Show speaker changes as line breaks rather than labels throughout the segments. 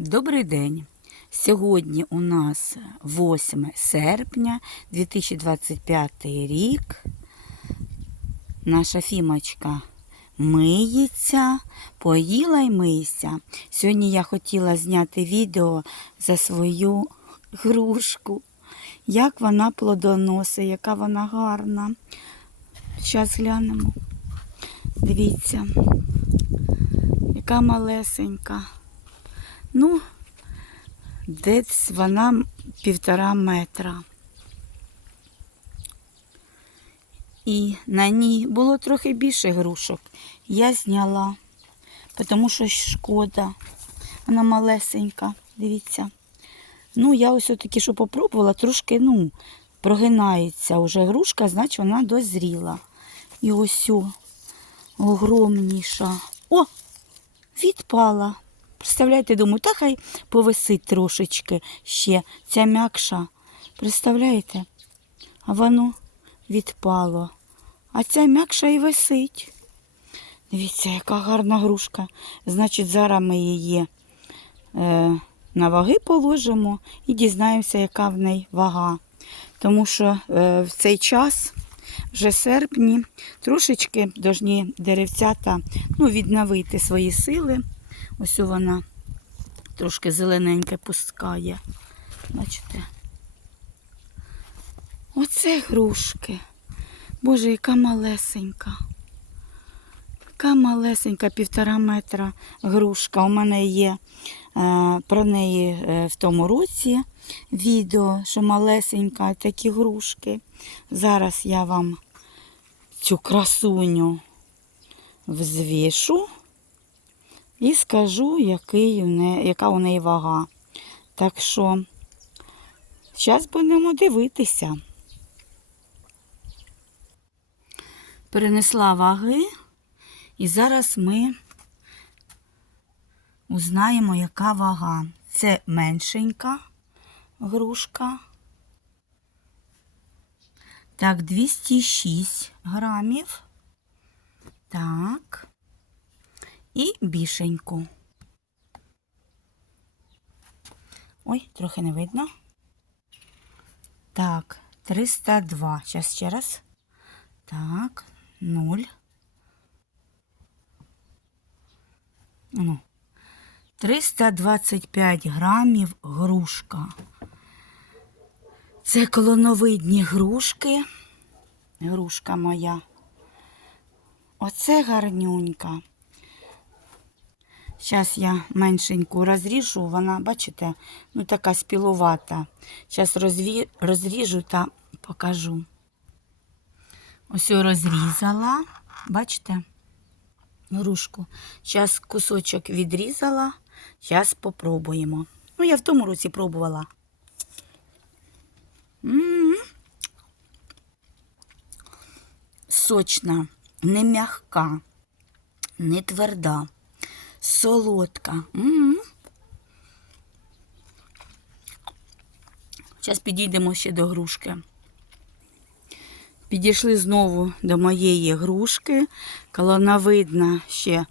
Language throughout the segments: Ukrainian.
Добрий день. Сьогодні у нас 8 серпня 2025 рік. Наша фімочка миється, поїла й мийся. Сьогодні я хотіла зняти відео за свою грушку. Як вона плодоносить, яка вона гарна. Зараз глянемо. Дивіться, яка малесенька. Ну, десь вона півтора метра. І на ній було трохи більше грушок. Я зняла, тому що шкода. Вона малесенька, дивіться. Ну, я ось таки, що попробувала, трошки, ну, прогинається вже грушка, значить вона дозріла. І ось огромніша. О! Відпала. Представляєте, думаю, та хай повисить трошечки ще ця м'якша. Представляєте? А воно відпало. А ця м'якша і висить. Дивіться, яка гарна грушка. Значить, зараз ми її е, на ваги положимо і дізнаємося, яка в неї вага. Тому що е, в цей час, вже серпні, трошечки должні деревцята ну, відновити свої сили. Ось вона трошки зелененьке пускає. Бачите? Оце грушки. Боже, яка малесенька. Яка малесенька, півтора метра грушка. У мене є е, про неї е, в тому році відео, що малесенька такі грушки. Зараз я вам цю красуню взвішу. І скажу, який яка у неї вага. Так що, зараз будемо дивитися. Перенесла ваги, і зараз ми узнаємо, яка вага. Це меншенька грушка. Так, 206 грамів. Так і бішеньку. Ой, трохи не видно. Так, 302. Зараз ще раз. Так, 0. Ну, 325 грамів грушка. Це колоновидні грушки. Грушка моя. Оце гарнюнька. Зараз я меншеньку розріжу, вона, бачите, ну така спілувата. Зараз розві... розріжу та покажу. Ось розрізала, бачите, грушку. Зараз кусочок відрізала, зараз попробуємо. Ну, я в тому році пробувала. М-м-м. Сочна, не м'ягка, не тверда солодка. Зараз підійдемо ще до грушки. Підійшли знову до моєї грушки. Колоновидна ще,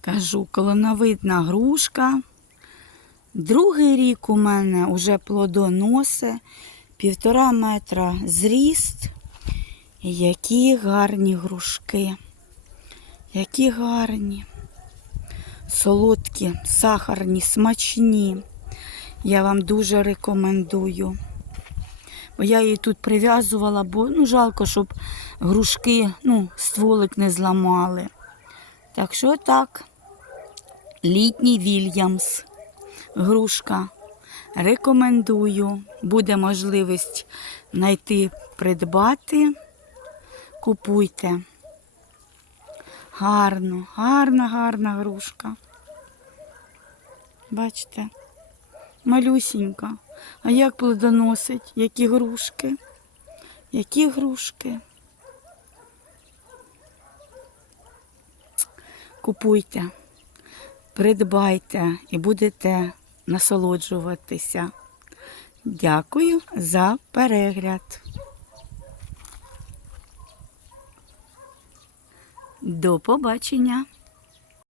кажу, колоновидна грушка. Другий рік у мене вже плодоноси, півтора метра зріст. Які гарні грушки. Які гарні, солодкі, сахарні, смачні. Я вам дуже рекомендую. Бо я її тут прив'язувала, бо ну, жалко, щоб грушки, ну, стволик не зламали. Так що так, літній Вільямс, грушка. Рекомендую. Буде можливість знайти, придбати. Купуйте. Гарно, гарна, гарна грушка. Бачите, малюсінька. А як плодоносить, які грушки? Які грушки? Купуйте, придбайте і будете насолоджуватися. Дякую за перегляд. До побачення!